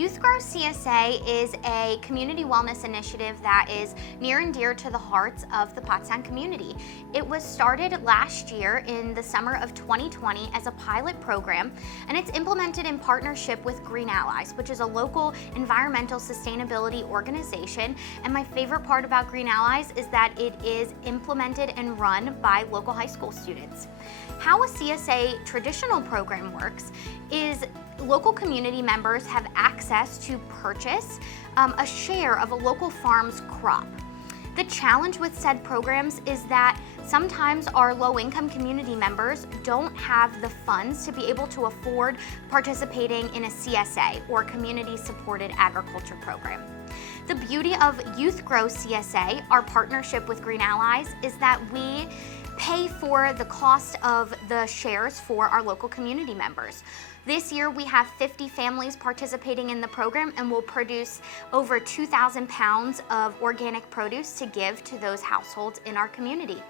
Youth Grow CSA is a community wellness initiative that is near and dear to the hearts of the Pottstown community. It was started last year in the summer of 2020 as a pilot program, and it's implemented in partnership with Green Allies, which is a local environmental sustainability organization. And my favorite part about Green Allies is that it is implemented and run by local high school students. How a CSA traditional program works is local community members have access to purchase a share of a local farm's crop. The challenge with said programs is that sometimes our low-income community members don't have the funds to be able to afford participating in a CSA, or community-supported agriculture program. The beauty of Youth Grow CSA, our partnership with Green Allies, is that we pay for the cost of the shares for our local community members. This year we have 50 families participating in the program, and we'll produce over 2,000 pounds of organic produce to give to those households in our community.